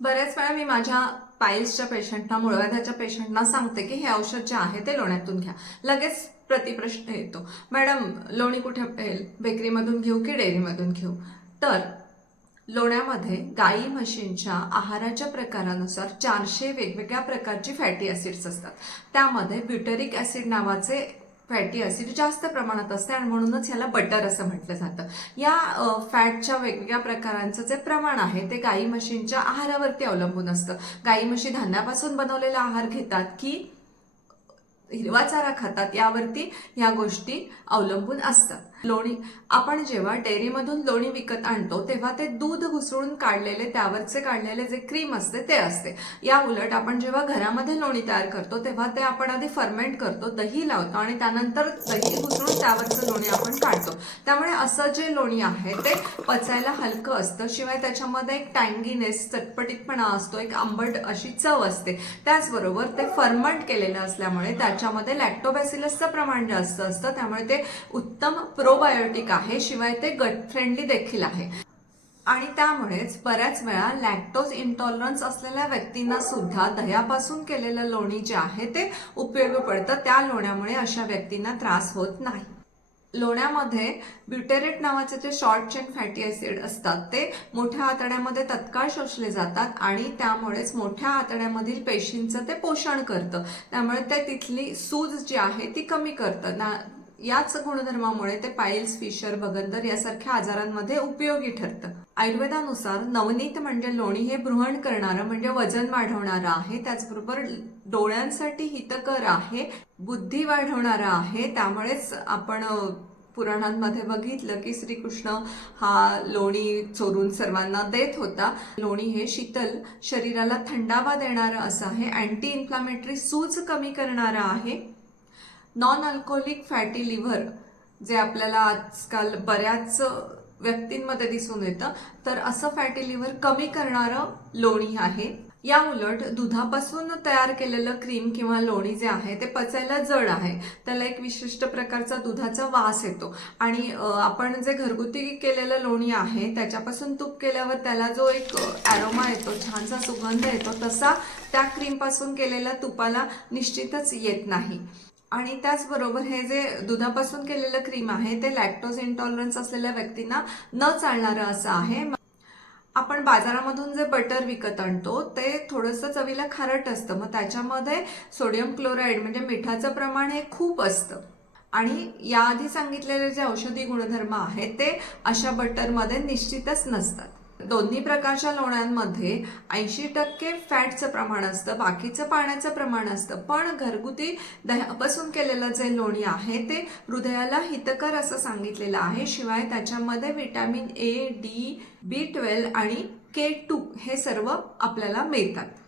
बऱ्याच वेळा मी माझ्या पाईल्सच्या पेशंटना, मूळव्याधाच्या पेशंटना सांगते की हे औषध जे आहे ते लोण्यातून घ्या. लगेच प्रतिप्रश्न येतो, मॅडम लोणी कुठे मिळेल, बेकरीमधून घेऊ की डेअरीमधून घेऊ? तर लोण्यामध्ये गाई म्हशींच्या आहाराच्या प्रकारानुसार 400 वेगवेगळ्या प्रकारची फॅटी ॲसिड्स असतात. त्यामध्ये ब्युटेरिक ॲसिड नावाचे फॅटी ॲसिड जास्त प्रमाणात असते आणि म्हणूनच ह्याला बटर असं म्हटलं जातं. या फॅटच्या वेगवेगळ्या प्रकारांचं जे प्रमाण आहे ते गाई म्हशींच्या आहारावरती अवलंबून असतं. गाई म्हशी धान्यापासून बनवलेला आहार घेतात की हिरवा चारा खातात यावरती ह्या गोष्टी अवलंबून असतात. लोणी आपण जेव्हा डेअरीमधून लोणी विकत आणतो तेव्हा ते दूध घुसळून काढलेले, त्यावरचे काढलेले जे क्रीम असते ते असते. या उलट आपण जेव्हा घरामध्ये लोणी तयार करतो तेव्हा ते आपण आधी फर्मेंट करतो, दही लावतो आणि त्यानंतर दही घुसळून त्यावरचं लोणी आपण काढतो. त्यामुळे असं जे लोणी आहे ते पचायला हलकं असतं, शिवाय त्याच्यामध्ये एक टँगीनेस, चटपटीतपणा असतो, एक आंबट अशी चव असते. त्याचबरोबर ते फर्मंट केलेलं असल्यामुळे त्याच्यामध्ये लॅक्टोबॅसिलसचं प्रमाण जास्त असतं, त्यामुळे ते उत्तम प्रोबायोटिक आहे, शिवाय ते गट फ्रेंडली देखील आहे. आणि त्यामुळेच बऱ्याच वेळा लॅक्टोज इंटॉलरन्स असलेल्या व्यक्तींना सुद्धा दह्यापासून केलेलं लोणी जे आहे ते उपयोगी पडतं. त्या लोण्यामुळे अशा व्यक्तींना त्रास होत नाही. लोण्यामध्ये ब्युटेरेट नावाचे जे शॉर्ट चेन फॅटी ॲसिड असतात ते मोठ्या आतड्यामध्ये तत्काळ शोषले जातात आणि त्यामुळेच मोठ्या आतड्यामधील पेशींचं ते पोषण करतं. त्यामुळे ते तिथली सूज जी आहे ती कमी करतं ना. याच गुणधर्मामुळे ते पाईल्स, फिशर, बगंदर यासारख्या आजारांमध्ये उपयोगी ठरतं. आयुर्वेदानुसार नवनीत म्हणजे लोणी हे बृहण करणारं म्हणजे वजन वाढवणारं आहे. त्याचबरोबर डोळ्यांसाठी हितकर आहे, बुद्धी वाढवणारं आहे. त्यामुळेच आपण पुराणांमध्ये बघितलं की श्रीकृष्ण हा लोणी चोरून सर्वांना देत होता. लोणी हे शीतल, शरीराला थंडावा देणारं असं आहे, अँटी इन्फ्लामेटरी, सूज कमी करणारं आहे. नॉन अल्कोहोलिक फॅटी लिव्हर जे आपल्याला आजकाल बऱ्याच व्यक्तींमध्ये दिसून येतं, तर असं फॅटी लिव्हर कमी करणारं लोणी आहे. या उलट दुधापासून तयार केलेलं क्रीम किंवा लोणी जे आहे ते पचायला जड आहे. त्याला एक विशिष्ट प्रकारचा दुधाचा वास येतो आणि आपण जे घरगुती केलेलं लोणी आहे त्याच्यापासून तूप केल्यावर त्याला जो एक ॲरोमा येतो, छानसा सुगंध येतो, तसा त्या क्रीमपासून केलेल्या तुपाला निश्चितच येत नाही. आणि त्याचबरोबर हे जे दुधापासून केलेलं क्रीम आहे ते लॅक्टोज इंटॉलरन्स असलेल्या व्यक्तींना न चालणारं असं आहे. आपण बाजारामधून जे बटर विकत आणतो ते थोडंसं चवीला खारट असतं, मग त्याच्यामध्ये सोडियम क्लोराईड म्हणजे मिठाचं प्रमाण हे खूप असतं आणि याआधी सांगितलेले जे औषधी गुणधर्म आहेत ते अशा बटरमध्ये निश्चितच नसतात. दोन्ही प्रकारच्या लोण्यांमध्ये 80% फॅटचं प्रमाण असतं, बाकीचं पाण्याचं प्रमाण असतं. पण घरगुती दह्यापासून केलेलं जे लोणी आहे ते हृदयाला हितकर असं सांगितलेलं आहे. शिवाय त्याच्यामध्ये व्हिटॅमिन A, D, B12 आणि K2 हे सर्व आपल्याला मिळतात.